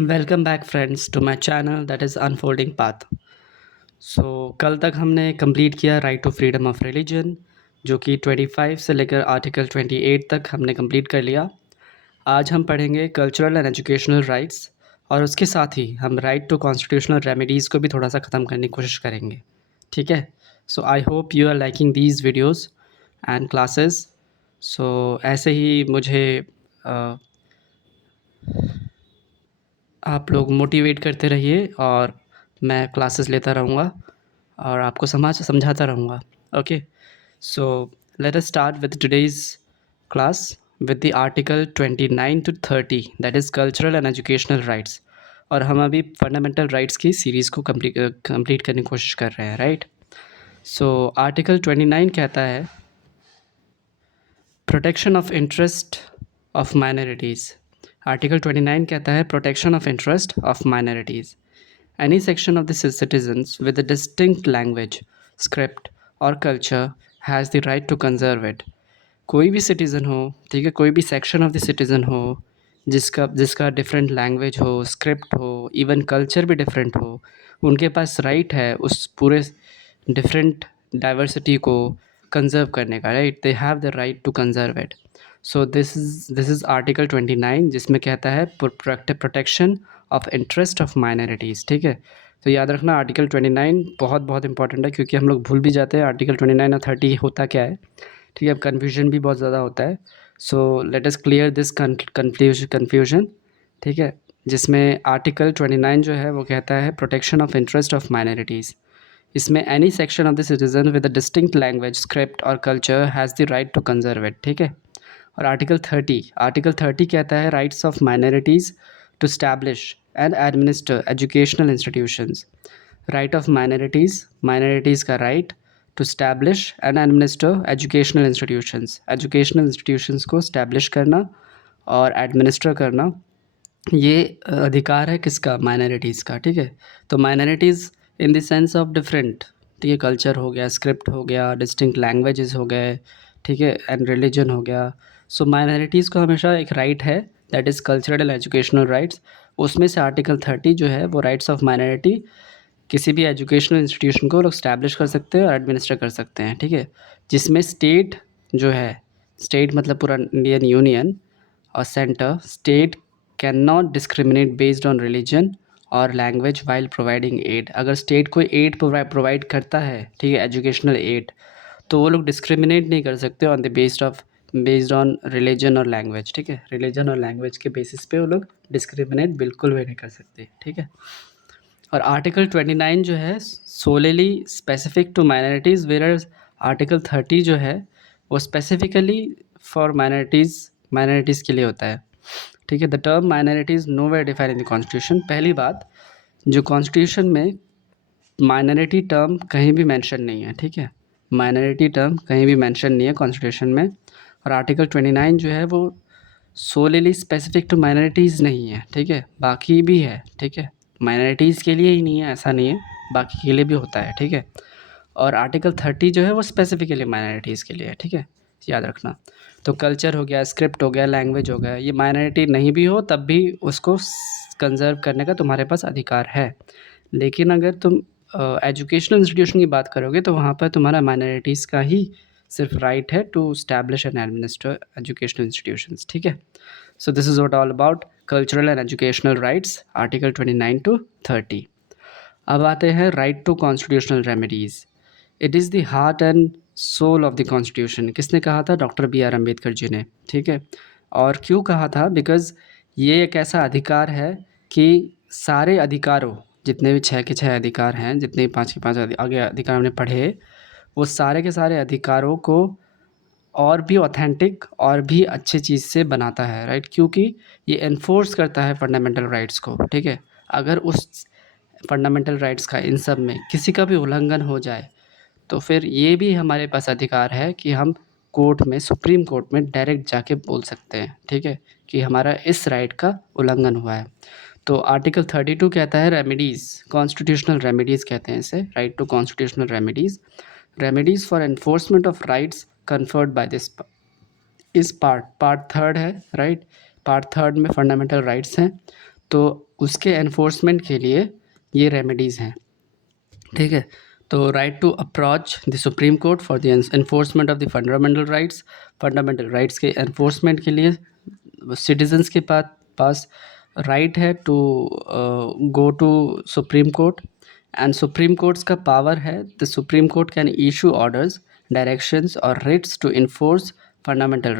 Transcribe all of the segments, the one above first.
Welcome back friends to my channel that is unfolding path. So कल तक हमने complete किया right to freedom of religion, जो कि 25 से लेकर आर्टिकल 28 तक हमने कंप्लीट कर लिया। आज हम पढ़ेंगे कल्चरल एंड एजुकेशनल राइट्स, और उसके साथ ही हम राइट टू कॉन्स्टिट्यूशनल रेमेडीज़ को भी थोड़ा सा ख़त्म करने की कोशिश करेंगे। ठीक है। So I hope you are liking these videos and classes. So ऐसे ही मुझे आप लोग मोटिवेट करते रहिए और मैं क्लासेस लेता रहूँगा और आपको समझाता रहूँगा। Okay, so let us start with today's class with the article 29 to 30, that is cultural and educational rights. और हम अभी फंडामेंटल राइट्स की सीरीज़ को कंप्लीट करने की कोशिश कर रहे हैं, राइट। सो आर्टिकल 29 कहता है protection of interest of minorities. Article 29 कहता है protection of interest of minorities. Any section of the citizens with a distinct language, script और culture has the right to conserve it। कोई भी citizen हो, ठीक है, कोई भी सेक्शन ऑफ द सिटीज़न हो जिसका जिसका डिफरेंट लैंग्वेज हो, स्क्रिप्ट हो, इवन कल्चर भी डिफरेंट हो, उनके पास राइट है उस पूरे डिफरेंट डाइवर्सिटी को कंजर्व करने का, right. They have the right to conserve it. So this is article 29, जिसमें कहता है protection of interest of minorities. ठीक है, तो याद रखना आर्टिकल 29 बहुत बहुत इंपॉर्टेंट है, क्योंकि हम लोग भूल भी जाते हैं आर्टिकल 29 और 30 होता क्या है। ठीक है, अब कन्फ्यूजन भी बहुत ज़्यादा होता है। So let us clear this confusion. ठीक है, जिसमें आर्टिकल 29 जो है वो कहता है protection of interest of minorities. इसमें any section of the citizen with a distinct language, script और culture has the right to conserve it. ठीक है, और आर्टिकल 30 कहता है rights of minorities to establish and administer educational institutions. Right of minorities का right to establish and administer educational institutions को establish करना और एडमिनिस्टर करना, ये अधिकार है किसका? माइनॉरिटीज़ का। ठीक है, तो minorities in the sense of different, ठीक है, कल्चर हो गया, स्क्रिप्ट हो गया, डिस्टिंक्ट लैंग्वेजेस हो गए, ठीक है, एंड रिलीजन हो गया। सो माइनॉरिटीज़ को हमेशा एक राइट है, that is cultural and educational rights. उसमें से आर्टिकल 30 जो है वो राइट्स ऑफ माइनॉरिटी किसी भी एजुकेशनल इंस्टीट्यूशन को लोग स्टैब्लिश कर सकते हैं और एडमिनिस्टर कर सकते हैं। ठीक है, जिसमें स्टेट जो है, स्टेट मतलब पूरा इंडियन यूनियन और centre, state can not discriminate based on religion और लैंग्वेज वाइल प्रोवाइडिंग एड। अगर स्टेट कोई एड प्रोवाइड करता है, ठीक है, एजुकेशनल एड, तो वो लोग डिस्क्रिमिनेट नहीं कर सकते on the based on religion और लैंग्वेज। ठीक है, रिलीजन और लैंग्वेज के बेसिस पे वो लोग डिस्क्रिमिनेट बिल्कुल भी नहीं कर सकते। ठीक है, और आर्टिकल 29 जो है solely specific to minorities, where article 30 जो है वो स्पेसिफिकली फॉर माइनॉरिटीज़ के लिए होता है। ठीक है, the term minorities nowhere define in the constitution. पहली बात, जो कॉन्स्टिट्यूशन में माइनॉरिटी टर्म कहीं भी मेंशन नहीं है। ठीक है, माइनॉरिटी टर्म कहीं भी मेंशन नहीं है कॉन्स्टिट्यूशन में। और आर्टिकल 29 जो है वो सोलेली स्पेसिफिक टू माइनॉरिटीज़ नहीं है। ठीक है, बाकी भी है। ठीक है, माइनॉरिटीज़ के लिए ही नहीं है ऐसा नहीं है, बाकी के लिए भी होता है। ठीक है, और आर्टिकल 30 जो है वो स्पेसिफिकली माइनॉरिटीज़ के लिए है। ठीक है, याद रखना। तो कल्चर हो गया, स्क्रिप्ट हो गया, लैंग्वेज हो गया, ये माइनॉरिटी नहीं भी हो तब भी उसको कंजर्व करने का तुम्हारे पास अधिकार है। लेकिन अगर तुम एजुकेशनल इंस्टीट्यूशन की बात करोगे तो वहाँ पर तुम्हारा माइनॉरिटीज़ का ही सिर्फ राइट है to establish and administer educational institutions. ठीक है, so this is what all about cultural and educational rights, article 29 to 30। अब आते हैं right to constitutional remedies. It is the heart and soul of the constitution. किसने कहा था? Doctor B R Ambedkar ji ने। ठीक है, और क्यों कहा था? बिकॉज़ ये एक ऐसा अधिकार है कि सारे अधिकारों, जितने भी 6 के 6 अधिकार हैं, जितने भी 5 के 5 आगे अधिकार हमने पढ़े, वो सारे के सारे अधिकारों को और भी ऑथेंटिक और भी अच्छे चीज़ से बनाता है, राइट। क्योंकि ये एनफोर्स करता है फंडामेंटल राइट्स को। ठीक है, अगर उस फंडामेंटल राइट्स का इन सब में किसी का भी उल्लंघन हो जाए तो फिर ये भी हमारे पास अधिकार है कि हम कोर्ट में, सुप्रीम कोर्ट में डायरेक्ट जाके बोल सकते हैं। ठीक है, कि हमारा इस राइट का उल्लंघन हुआ है। तो आर्टिकल 32 कहता है रेमेडीज़, कॉन्स्टिट्यूशनल रेमेडीज़ कहते हैं इसे, right to constitutional remedies for enforcement of rights conferred by this इस पार्ट 3 है, राइट। पार्ट 3 में फंडामेंटल राइट्स हैं। तो उसके एनफोर्समेंट के लिए ये रेमेडीज़ हैं, ठीक है। तो right to approach the supreme court for the enforcement of the fundamental rights के एनफोर्समेंट के लिए सिटीजन्स के पास राइट है to go to supreme court, and supreme court's का पावर है, the supreme court can issue orders, directions और writs to enforce fundamental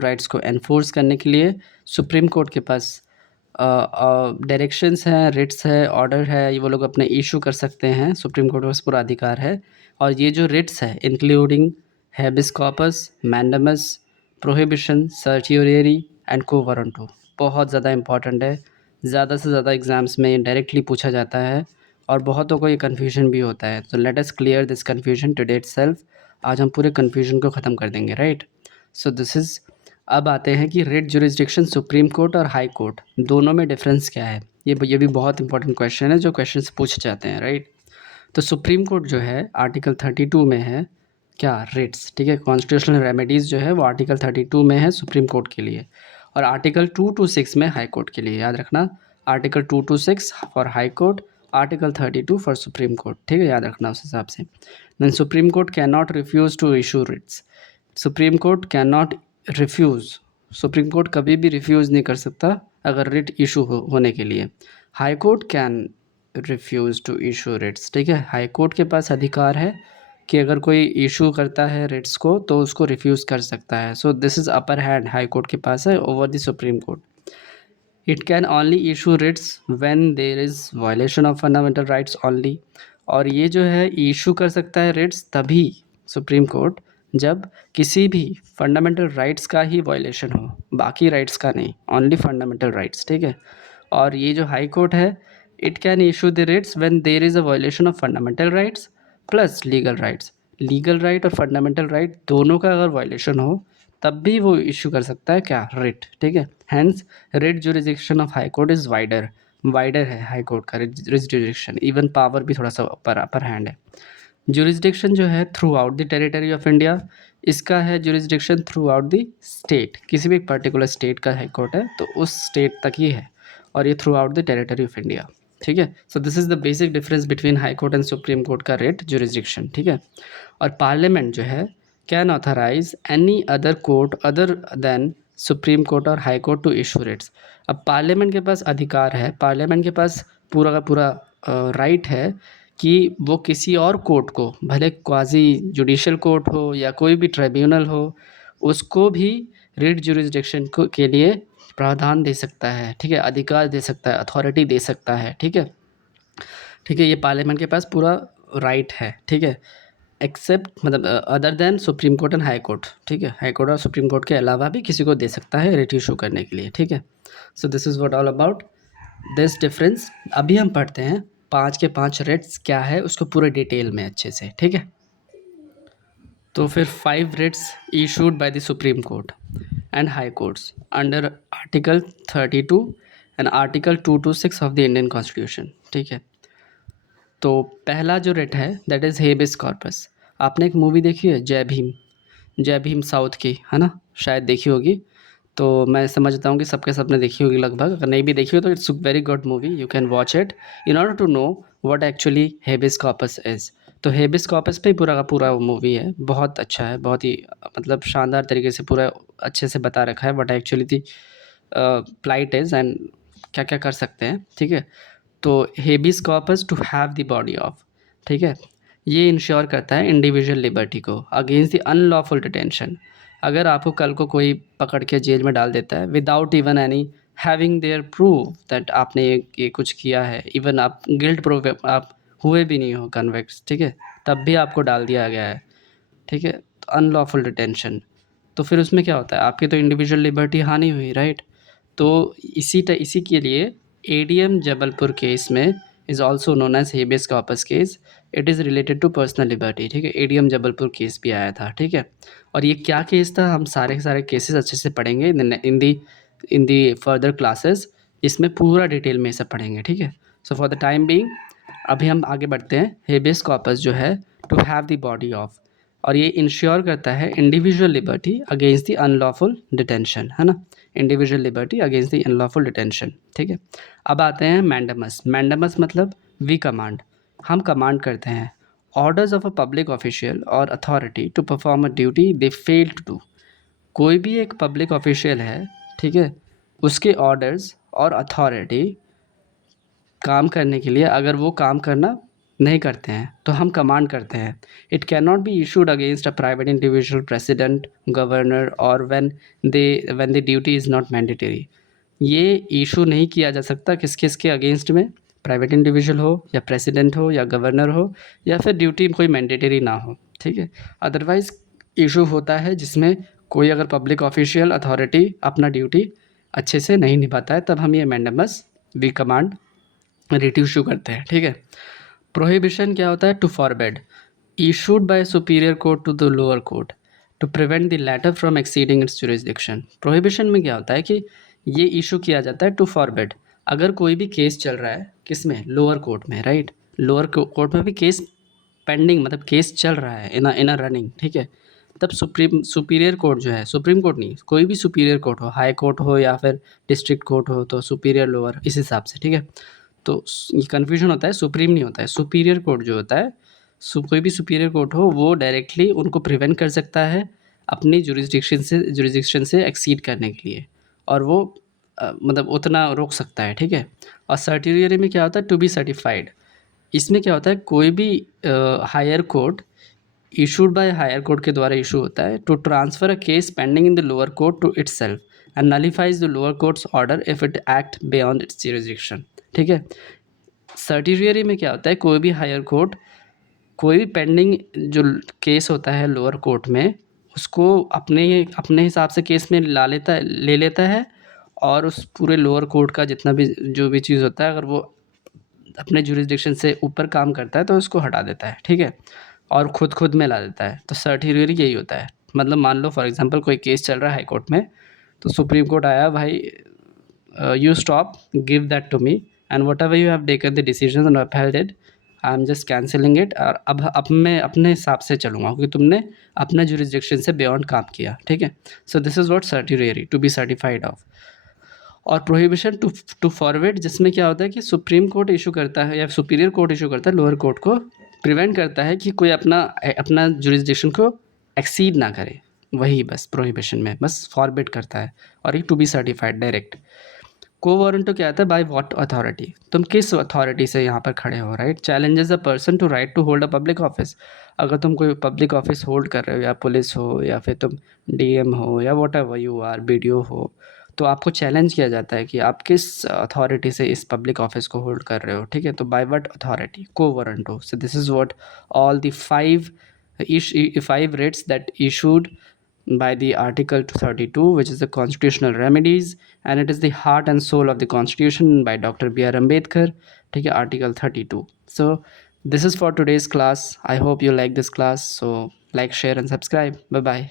rights को एनफोर्स करने के लिए सुप्रीम कोर्ट के पास डायरेक्शंस हैं, रिट्स है, ऑर्डर है, ये वो लोग अपने इशू कर सकते हैं, सुप्रीम कोर्ट के पास पूरा अधिकार है। और ये जो रिट्स है including habeas corpus, mandamus, prohibition, certiorari and quo warranto, बहुत ज़्यादा इंपॉर्टेंट है। ज़्यादा से ज़्यादा एग्ज़ाम्स में डायरेक्टली पूछा जाता है और बहुतों को ये कन्फ्यूजन भी होता है। तो let us clear this confusion today itself. आज हम पूरे कन्फ्यूजन को ख़त्म कर देंगे, राइट। सो दिस इज़, अब आते हैं कि रिट जुरिस्डिक्शन सुप्रीम कोर्ट और हाई कोर्ट दोनों में डिफरेंस क्या है। ये भी बहुत इंपॉर्टेंट क्वेश्चन है जो क्वेश्चन पूछे जाते हैं, राइट। तो सुप्रीम कोर्ट जो है आर्टिकल 32 में है क्या, रिट्स, ठीक है। कॉन्स्टिट्यूशनल रेमेडीज़ जो है वो आर्टिकल 32 में है सुप्रीम कोर्ट के लिए, और आर्टिकल 2 to 6 में हाई कोर्ट के लिए। याद रखना, article 2 to 6 for high court, article 32 for supreme court, ठीक है, याद रखना उस हिसाब से। Then supreme court can not refuse to issue writs, supreme court can not refuse, supreme court कभी भी रिफ्यूज़ नहीं कर सकता अगर रिट इशू होने के लिए। High court can refuse to issue writs, ठीक है। हाई कोर्ट के पास अधिकार है कि अगर कोई इशू करता है रिट्स को तो उसको रिफ्यूज़ कर सकता है। So this is upper hand high court के पास है over the supreme court. It can only issue writs when there is violation of fundamental rights only, और ये जो है इशू कर सकता है रिट्स तभी सुप्रीम कोर्ट जब किसी भी फंडामेंटल राइट्स का ही वायलेशन हो, बाकी राइट्स का नहीं, ओनली फंडामेंटल राइट्स, ठीक है। और ये जो हाई कोर्ट है, it can issue the writs when there is a violation of fundamental rights plus legal rights, legal right और फंडामेंटल राइट दोनों का अगर वायलेशन हो तब भी वो इशू कर सकता है क्या, रिट, ठीक है। Hence writ jurisdiction of high court is wider है हाई कोर्ट का रिट जुरिस्डिक्शन, इवन पावर भी थोड़ा सा अपर हैंड है। जुरिस्डिक्शन जो है throughout the territory of India, इसका है jurisdiction throughout the state, किसी भी एक पर्टिकुलर स्टेट का हाई कोर्ट है तो उस स्टेट तक ही है, और ये throughout the territory of India, ठीक है। So this is the basic difference between high court and supreme court का रिट जुरिस्डिक्शन, ठीक है। और पार्लियामेंट जो है can authorise any other court other than supreme court और high court to issue writs. अब पार्लियामेंट के पास अधिकार है, पार्लियामेंट के पास पूरा का पूरा राइट है कि वो किसी और कोर्ट को, भले क्वाजी जुडिशल कोर्ट हो या कोई भी ट्रिब्यूनल हो, उसको भी रिट जुरिस्डिक्शन को के लिए प्रावधान दे सकता है, ठीक है, अधिकार दे सकता है, अथॉरिटी दे सकता है, ठीक है, ठीक है। ये पार्लियामेंट के पास पूरा राइट है, ठीक है, एक्सेप्ट मतलब other than supreme court and high court, ठीक है। हाई कोर्ट और सुप्रीम कोर्ट के अलावा भी किसी को दे सकता है रिट इशू करने के लिए, ठीक है। So this is what all about this difference. अभी हम पढ़ते हैं 5 के 5 रिट्स क्या है उसको पूरे डिटेल में अच्छे से, ठीक है। तो फिर 5 writs issued by the supreme court and high courts under article 32 and article 2 to 6 of the Indian constitution, ठीक है। तो पहला जो रिट है दैट इज़ हेबिस कॉर्पस। आपने एक मूवी देखी है जय भीम साउथ की, है ना, शायद देखी होगी। तो मैं समझता हूँ कि सबके सबने देखी होगी लगभग, अगर नहीं भी देखी हो तो it's very good movie, you can watch it in order to know what actually habeas corpus is. तो हेबिस कॉर्पस पे पूरा का पूरा वो मूवी है, बहुत अच्छा है, बहुत ही मतलब शानदार तरीके से पूरा अच्छे से बता रखा है what actually the plight is and क्या क्या कर सकते हैं, ठीक है। तो habeas corpus to have the body of, ठीक है, ये इंश्योर करता है इंडिविजुअल लिबर्टी को अगेंस्ट द अनलॉफुल डिटेंशन। अगर आपको कल को कोई पकड़ के जेल में डाल देता है without even any having their prove that आपने ये कुछ किया है, इवन आप गिल्ट प्रूव आप हुए भी नहीं हो कन्विक्ट, ठीक है, तब भी आपको डाल दिया गया है, ठीक है, तो अनलॉफुल डिटेंशन। तो फिर उसमें क्या होता है, आपकी तो इंडिविजुअल लिबर्टी हानि हुई, राइट। तो इसी के लिए एडीएम जबलपुर केस में is also known as habeas corpus case, it is related to personal liberty, ठीक है। एडीएम जबलपुर केस भी आया था, ठीक है। और ये क्या केस था, हम सारे के सारे केसेस अच्छे से पढ़ेंगे इन दी फर्दर क्लासेस, इसमें पूरा डिटेल में सब पढ़ेंगे, ठीक है। So for the time being अभी हम आगे बढ़ते हैं। हेबियस कॉर्पस जो है to have the body of, और ये इंश्योर करता है individual liberty against the unlawful detention, है ना। Individual liberty against the unlawful detention. ठीक है, अब आते हैं मैंडेमस। मैंडेमस मतलब वी कमांड, हम कमांड करते हैं। Orders of a public official और authority to perform a duty they fail to do. कोई भी एक पब्लिक ऑफिशियल है, ठीक है, उसके ऑर्डर्स और अथॉरिटी काम करने के लिए अगर वो काम करना नहीं करते हैं तो हम कमांड करते हैं। It can not be issued against a private individual, president, governor और when the duty is not mandatory. ये इशू नहीं किया जा सकता किस किसके अगेंस्ट में, प्राइवेट इंडिविजुअल हो या प्रेसिडेंट हो या गवर्नर हो या फिर ड्यूटी कोई मैंडेटरी ना हो। ठीक है, अदरवाइज़ इशू होता है जिसमें कोई अगर पब्लिक ऑफिशियल अथॉरिटी अपना ड्यूटी अच्छे से नहीं निभाता है, तब हम ये mandamus we command writ issue करते हैं। ठीक है, प्रोहिबिशन क्या होता है? To forbid, issued by superior court to the lower court to prevent the latter from exceeding its jurisdiction. Prohibition में क्या होता है कि ये इशू किया जाता है टू फॉरबिड, अगर कोई भी केस चल रहा है किस में, लोअर कोर्ट में, राइट, लोअर कोर्ट में भी केस पेंडिंग मतलब केस चल रहा है इन अ रनिंग। ठीक है, तब सुपीरियर कोर्ट जो है, सुप्रीम कोर्ट नहीं, कोई भी सुपीरियर कोर्ट हो, हाई कोर्ट हो या फिर डिस्ट्रिक्ट कोर्ट हो, तो सुपीरियर लोअर इस हिसाब से। ठीक है, तो ये कन्फ्यूजन होता है, सुप्रीम नहीं होता है, सुपीरियर कोर्ट जो होता है, कोई भी सुपीरियर कोर्ट हो वो डायरेक्टली उनको प्रिवेंट कर सकता है अपनी जुरिसडिक्शन से एक्सीड करने के लिए, और वो मतलब उतना रोक सकता है। ठीक है, और सर्टिलियरी में क्या होता है? To be certified. इसमें क्या होता है? कोई भी higher court issued by higher court के द्वारा इशू होता है to transfer a case pending in the lower court to itself and nullifies the lower courts order if it act beyond its jurisdiction. ठीक है, सर्टिलियरी में क्या होता है? कोई भी हायर कोर्ट कोई भी पेंडिंग जो केस होता है लोअर कोर्ट में, उसको अपने हिसाब से केस में ले लेता है, और उस पूरे लोअर कोर्ट का जितना भी जो भी चीज़ होता है, अगर वो अपने जुरिसडिक्शन से ऊपर काम करता है तो उसको हटा देता है। ठीक है, और खुद में ला देता है। तो सर्टिलियरी यही होता है, मतलब मान लो फॉर एग्जांपल कोई केस चल रहा है हाई कोर्ट में, तो सुप्रीम कोर्ट आया, भाई you stop, give that to me, and whatever you have taken the decisions and upheld it, I am just cancelling it, और अब मैं अपने हिसाब से चलूँगा क्योंकि तुमने अपने जुरिसडिक्शन से बियॉन्ड काम किया। ठीक है, so this is what certiorari, to be certified of. और प्रोहिबिशन टू फॉरवर्ड, जिसमें क्या होता है कि सुप्रीम कोर्ट इशू करता है या सुपीरियर कोर्ट इशू करता है लोअर कोर्ट को, प्रिवेंट करता है कि कोई अपना जुरिसडिक्शन को एक्सीड ना करे, वही बस प्रोहिबिशन में बस फॉरबिड करता है। और ये to be certified direct. Quo warranto क्या आता है? बाय व्हाट अथॉरिटी, तुम किस अथॉरिटी से यहाँ पर खड़े हो, right. Challenges a person to right to hold a public office, अगर तुम कोई पब्लिक ऑफिस होल्ड कर रहे हो, या पुलिस हो या फिर तुम डीएम हो या whatever you are, BDO हो, तो आपको चैलेंज किया जाता है कि आप किस अथॉरिटी से इस पब्लिक ऑफिस को होल्ड कर रहे हो। ठीक है, तो बाय व्हाट अथॉरिटी, को warranto. So this is what all the five writs that issued by the Article 32, which is the constitutional remedies, and it is the heart and soul of the constitution by Dr. B.R. Ambedkar. ठीक है, Article 32. So this is for today's class. I hope you like this class. So like, share and subscribe. Bye bye.